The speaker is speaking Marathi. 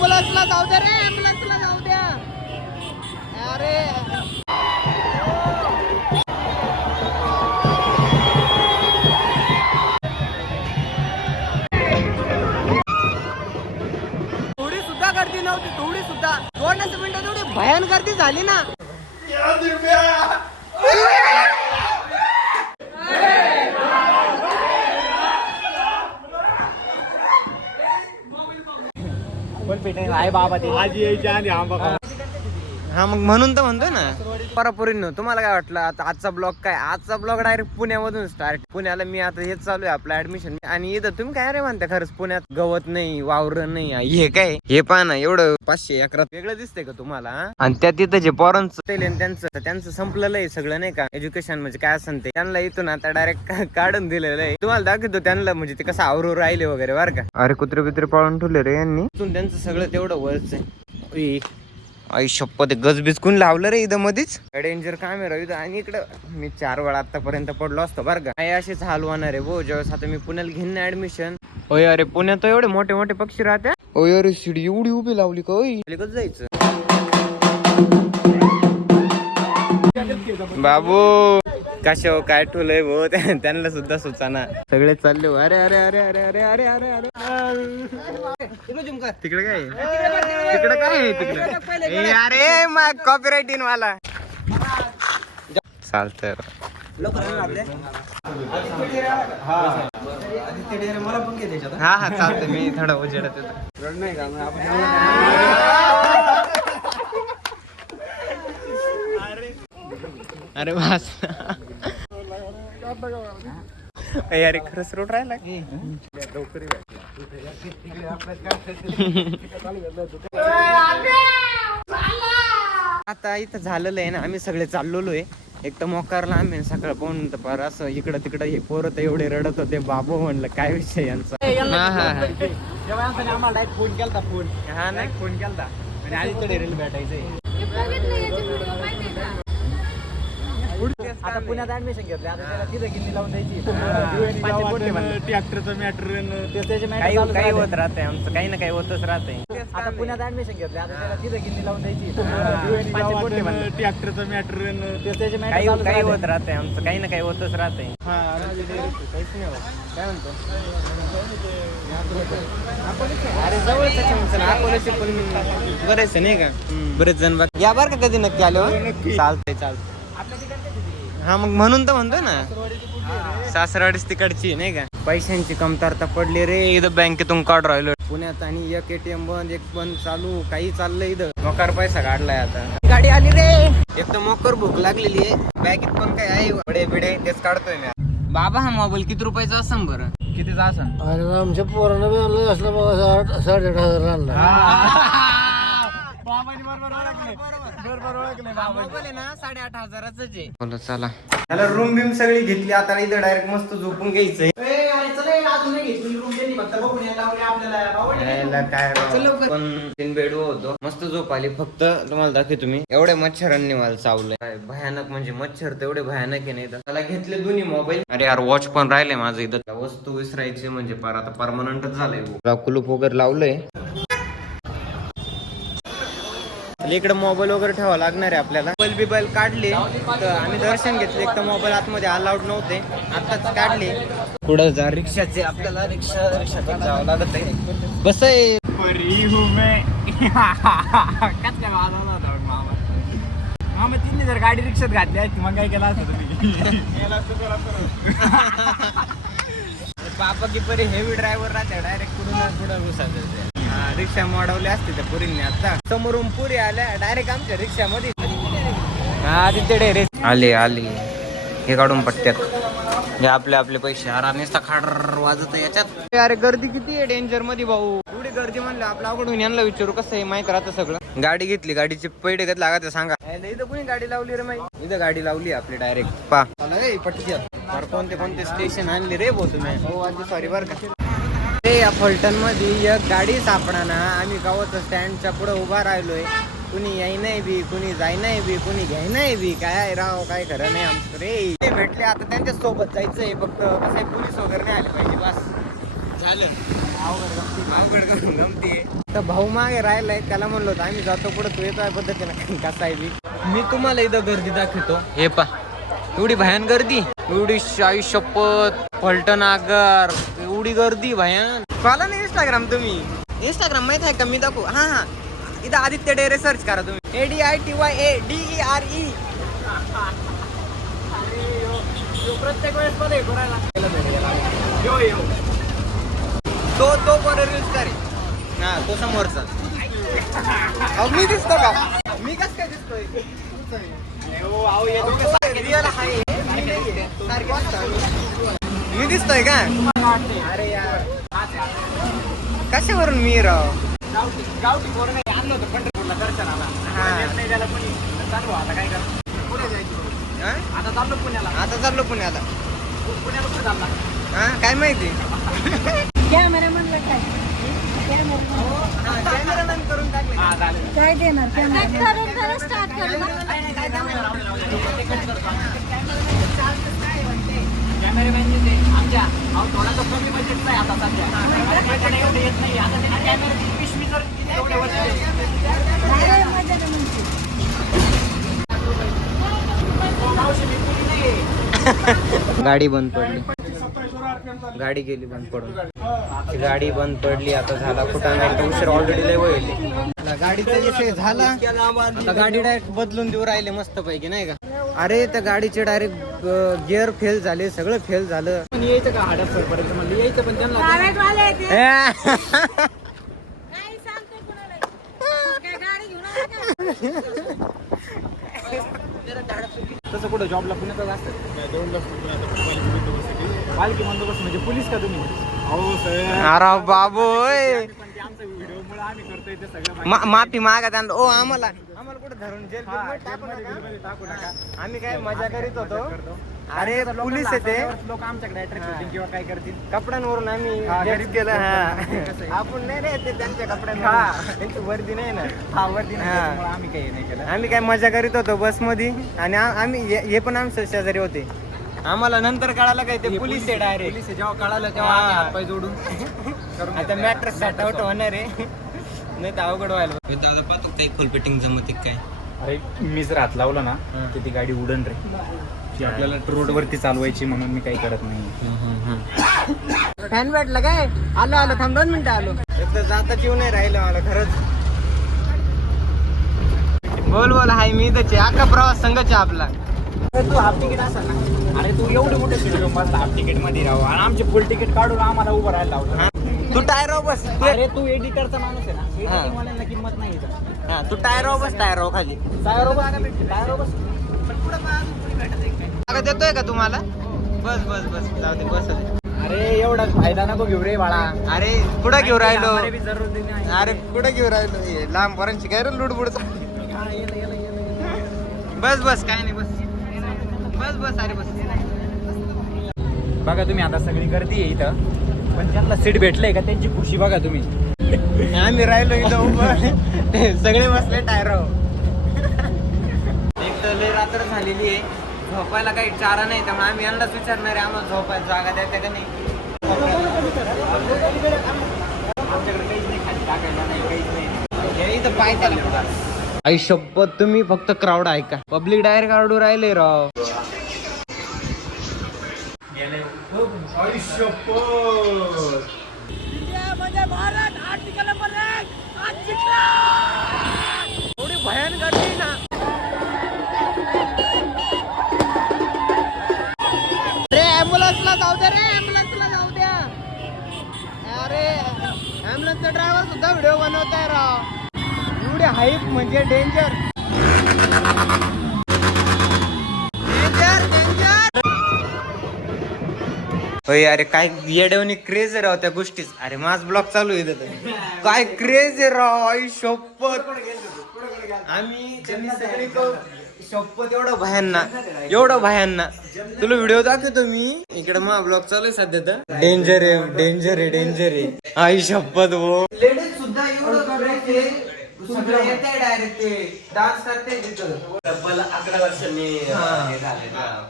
ऍम्ब्युलन्सला जाऊ द्या रे ऍम्ब्युलन्सला जाऊ द्या. अरे. थोडी सुद्धा गर्दी नव्हती थोडी सुद्धा. दोनच मिनिटं थोडी भयान गर्दी झाली ना. पेटे आहे बाबा आजी यायची आणि आंबा हा मग म्हणून तर म्हणतोय ना. परापुरीनं तुम्हाला काय वाटलं? आता आजचा ब्लॉग काय? आजचा ब्लॉग डायरेक्ट पुण्यामधून स्टार्ट पुण्याला मी आता हेच चालू आहे आपलं ऍडमिशन आणि इथं तुम्ही काय रे म्हणता? खरंच पुण्यात गवत नाही वावर नाही हे काय? हे पहा ना एवढं पाचशे अकरा वेगळं दिसतंय का तुम्हाला? आणि त्या तिथं जे आहे त्यांचं त्यांचं संपलेलं आहे सगळं नाही का? एज्युकेशन म्हणजे काय असेल ते. त्यांना इथून आता डायरेक्ट काढून दिलेलं आहे. तुम्हाला दाखवतो त्यांना म्हणजे ते कसं आवरू राहिले वगैरे बरं का? अरे कुत्रे बित्रे पाळून ठेवले रे यांनी. इथून त्यांचं सगळं तेवढं वरच आहे. उई. आई शप्पथ गजबीज लावलं रे इथं मध्येच डेंजर काम आहे इथं. आणि इकडं मी चार वेळा आतापर्यंत पडलो असतो बरं का. काही असेच हाल होणार आहे भो. ज्यावेळेस आता मी पुण्याला घेईन ना ऍडमिशन होय अरे पुण्यात एवढे मोठे मोठे पक्षी राहत्या? होय अरे शिडी एवढी उभी लावली का कसं जायचं. बाबू कशा हो? काय ठेवलंय भो? त्यांना सुद्धा सुचाना. सगळे चालले हो. अरे अरे अरे अरे अरे अरे अरे अरे. तिकडे काय? आहे? तिकडे काय आहे तिकडे? ए, अरे मग कॉपीराईट इन वाला. चालतंय. हा. हा चालतंय. मी थोडा उजेडत येतो. अरे वास. अरे अरे खरंच रोड राहिला आता इथं झालेलं आहे ना आम्ही सगळे चाललेलो आहे. एक तर मोकारला आम्ही सकाळ पाहून तर फार असं इकडं तिकडं हे पोरं तर एवढे रडत होते. बाबू म्हणलं काय विषय यांचा? हा, हा, हा. फोन केलता फोन हा ना? फोन केलता. आणि आधी तर रेल आता पुण्यात ऍडमिशन घेतलं आता त्याला तिथं गिन्नी लावून द्यायची. हा. ट्रॅक्टरचं मॅटर ते त्याचे matter काही राहते. होत राहतंय आमचं. काही ना काही होतच राहतंय. आता पुण्यात ऍडमिशन घेतलं आता त्याला तिथं गिन्नी लावून द्यायची. ट्रॅक्टरचं मॅटर ते त्याचे matter काही राहते. होत राहतंय आमचं. काही ना काही होतच राहतंय. अरे जवळच आहे अकोल्याचे पण बरेच आहे नाही का? बरेच जण बघ. या बरं का कधी नक्की आलो चालतंय चालतंय. हा मग म्हणून तर म्हणतो ना. सासरवाडीच तिकडची नाही का? पैशांची कमतरता पडली रे इथं बँकेतून काढ राहिलो. पुण्यात आणि एक एटीएम बंद एक बंद चालू काही चाललंय इथं. मोकार पैसा काढलाय आता. गाडी आली रे. एक तर मोकर भूक लागलेली आहे. बॅगेत पण काय आहे? बडे बिडे तेच काढतोय मी बाबा हा मोबाईल किती रुपयाचा असं बरं? कितीचा असं आमच्या पोरानं बी असलं बघा साठ साडेआठ हजार आणला. बाबांनी बरोबर ओळखले. बरोबर ओळखले मोबाईल आहे ना साडेआठ हजाराच आहे. बोला चला. त्याला रूम बिम सगळी घेतली आता इथं डायरेक्ट मस्त झोपून घ्यायचंय तीन बेड होतो. मस्त झोप आली फक्त तुम्हाला दाखव तुम्ही एवढ्या मच्छरांनी मला चावलंय. काय भयानक म्हणजे मच्छर तेवढे भयानक आहे नाही त्याला घेतले दोन्ही मोबाईल अरे यार वॉच पण राहिले माझं इथं. वस्तू विसरायची म्हणजे पार आता परमनंटच झालंय. कुलूप वगैरे लावलंय? इकडे मोबाईल वगैरे ठेवावा लागणार आहे आपल्याला. मोबाईल बिबाईल काढले तर आम्ही दर्शन घेतले. एक तर मोबाईल आतमध्ये अलाउड नव्हते आताच काढले. पुढे जा रिक्षाचे आपल्याला रिक्षा रिक्षात जावं लागत आहे. बस आहे. परी हूँ मैं. कस काय वाजवला होता बघ मामा? मामा तिने जर गाडी रिक्षात घातली असती मग काय केलं असतं तुम्ही? बापा की परी हेवी ड्रायव्हर राहते डायरेक्ट पुढून पुढे घुसायचं रिक्षा मोडवली असते त्या पुरींनी आता. समोरून पुरी आल्या डायरेक्ट आमच्या रिक्षामध्ये. हा तिथे रे. आले आले. हे काढून पट्ट्यात. हे आपले आपले पैसे. आरामीच खाड वाजत याच्यात. अरे गर्दी किती आहे डेंजरमध्ये भाऊ. एवढी गर्दी म्हणलं आपलं अवघडून यांना विचारू कसं आहे माहीत राहतं सगळं. गाडी घेतली गाडीचे पैडे घेत लागायचं सांगा. इथं कोणी गाडी लावली रे माहिती इथं गाडी लावली आपली डायरेक्ट पा. पटक्यात कोणते कोणते स्टेशन आणले रे भाऊ तुम्ही? हो सॉरी बरं का. ते या फलटणमध्ये एक गाडी सापडा ना आम्ही गावाचं स्टँडच्या पुढे उभा राहिलोय. कुणी याय नाही बी कुणी जाय नाही बी कुणी घ्याय नाही बी. काय राव काय खरं नाही आमचं रे. ते भेटले आता त्यांच्यासोबत जायचंय. फक्त कसं आहे, पोलीस वगैरे नाही आले पाहिजे बस. झालं अवघड गमती. अवघड गम- गमती आहे. तर आता भाऊ मागे राहिलाय त्याला म्हणलो होतं आम्ही जातो पुढे तू येतो पद्धतीने. कसा आहे बी. मी तुम्हाला इथं गर्दी दाखवतो. हे पा एवढी भयान गर्दी? एवढी शाही शपथ पलटण आगर. एवढी गर्दी भयान पाला ना इंस्टाग्राम तुम्ही? इंस्टाग्राम माहीत आहे का मी दाखवू हा हा। इथं आदित्य डेरे सर्च करा तुम्ही। A D I T Y A D E R E प्रत्येक वेळेस मला हे करायला यो यो तो तो बरं रील्स करे। हा तो समोरचा। अहो, मी दिसतो का? मी कस काय दिसतोय? Real आहे. मी दिसतोय का अरे यार कशावरून मी राव गावठी गावठी पोरं नाही आणलं होतं पंढरपूरला दर्शनाला हा. येत नाही त्याला कोणी चालू आता काय कर पुढे जायचं हा? आता चाललो पुण्याला आता चाललो पुण्याला पुण्याला कुठे चालला हा काय माहिती कॅमेरा म्हणलं काय कॅमेरामॅन करून टाकले हा चालेल काय देणार करून स्टार्ट करू कॅमेरामॅन येते आमच्या अहो थोडासा कमी बजेटचा आहे आता सध्या. माझ्याकडे एवढं येत नाही आता त्या कॅमेराची पिशवी जर एवढ्या वर्षी मावशी मी पुरी नाही आहे गाडी बंद पडली. गाडी गेली बंद पडून. गाडी बंद पडली आता झाला कुठं? उशीर ऑलरेडी लय होईल गाडीचा विषय झाला. आता गाडी डायरेक्ट बदलून देऊ राहिले मस्त पैकी नाही का? अरे त्या गाडीचे डायरेक्ट गिअर फेल झाले सगळं फेल झालं. पण यायचं का हडपसर पर्यंत म्हणलं यायचं पण त्यांना प्रायव्हेटवाले आहे ते. ए, काही सांगतो कुणाला. काय गाडी घेऊन आला का? तसं कुठं जॉबला पुण्यातच असतं पालखी बंदोबस्त म्हणजे पोलीस का तुम्ही? हो सर. अरे पण ते आमच्या व्हिडिओमुळे आम्ही करतोय ते सगळं माहिती. माफी मागा त्यांना. ओ आम्हाला. धरून जेल हा, टाकू जेलमध्ये- नका. जेलमध्ये टाकू नका आम्ही काय मजा करीत होतो. अरे पोलीस येते लोक आमच्याकडे अट्रॅक्ट होतील किंवा काय करतील कपड्यांवरून आम्ही हा, गरीब केलं कसं हा. आपण नाही रे ते त्यांच्या कपड्यांवर हा. त्यांची वर्दी नाही ना हा वरती नाही, हा. त्याच्यामुळे आम्ही काही नाही केलं आम्ही काय मजा करीत होतो बसमध्ये आणि आ- आम्ही हे हे पण आमच्या शेजारी होते आम्हाला नंतर कळालं काय ते पोलीस आहे डायरेक्ट पोलीस आहे, जेव्हा कळालं तेव्हा हा. आम्ही हातपाय जोडून करून आता घेतलं. मॅट्रेस आउट होणार आहे नाही तर अवघड व्हायला दादा पाहतो काही फुल फिटिंग जमते काय? अरे मीच जर हात लावला ना हा. तर ती गाडी उडन रे. ती आपल्याला रोड वरती चालवायची म्हणून मी काही करत नाही. फॅन भेटलं काय? आलो आलो थांब दोन मिनिटं आलो. तर जाता जीव नाही राहिलं मला खरंच. बोल बोल हाय मी आहे. अख्खा प्रवास संघच आहे आपला. तू हाफ तिकीट असेल ना. अरे तू एवढे मोठे सीट घेऊन बसला हाफ तिकीटमध्ये राहू. आणि आमचे फुल तिकीट काढून आम्हाला उभं राहायला लावलं. हा. तू टायर बस. अरे तू एडिटरचा माणूस आहे ना. एडिटिंग वाल्यांना किंमत नाही इथं. हा, तू टायर बस टायर खाली. टायरो बस टायरो बस. जागा देतोय का तुम्हाला? बस बस बस. जाऊ दे बस अरे एवढा फायदा नको घेऊ रे बाळा. अरे कुठं घेऊ राहिलो? आम्हाला बी. अरे कुठं घेऊ राहिलो? हे लांब पोरांची काय रे लुडबुड हा, येलं, येलं, येलं. बस बस काय नाही बस. बस बस अरे बस. बघा तुम्ही आता सगळी गर्दी आहे इथं. पण ज्यांना सीट भेटलंय का त्यांची खुशी बघा तुम्ही. आम्ही राहिलो इथं उभं. सगळे बसले टायर. एक तर लय रात्र झालेली आहे. झोपायला काही चारा नाही त्यामुळे आम्ही यांनाच विचारणार आहे आम्हाला झोपायला जागा द्यायचा का नाही? आमच्याकडे काहीच नाही खाली टाकायला नाही काहीच नाही. हे इथं पाय आई शपथ तुम्ही फक्त क्राऊड ऐका. पब्लिक डायरेक्ट काढू राहिले राव. एवढी भयान गर्दी ना. अरे ऍम्ब्युलन्सला जाऊ द्या रे ऍम्ब्युलन्सला जाऊ द्या. अरे ऍम्ब्युलन्सचा ड्रायव्हर सुद्धा व्हिडिओ बनवताय राव. एवढे हाईप म्हणजे डेंजर होय अरे काय येडवणी क्रेज आहे राव त्या गोष्टीच. अरे माझ ब्लॉग चालू आहे इथं काय क्रेज आहे राव आई शपथ. आम्ही सगळी शपथ एवढं भयांना एवढं भयांना. तुला व्हिडिओ दाखवतो मी. इकडे मग ब्लॉग चालू आहे सध्या तर. डेंजर आहे डेंजर आहे डेंजर आहे. आई शपथ वो लेडीज सुद्धा एवढं सगळं येते डायरेक्ट डान्स करते तिथं. तब्बल अकरा वर्षांनी हा. हे.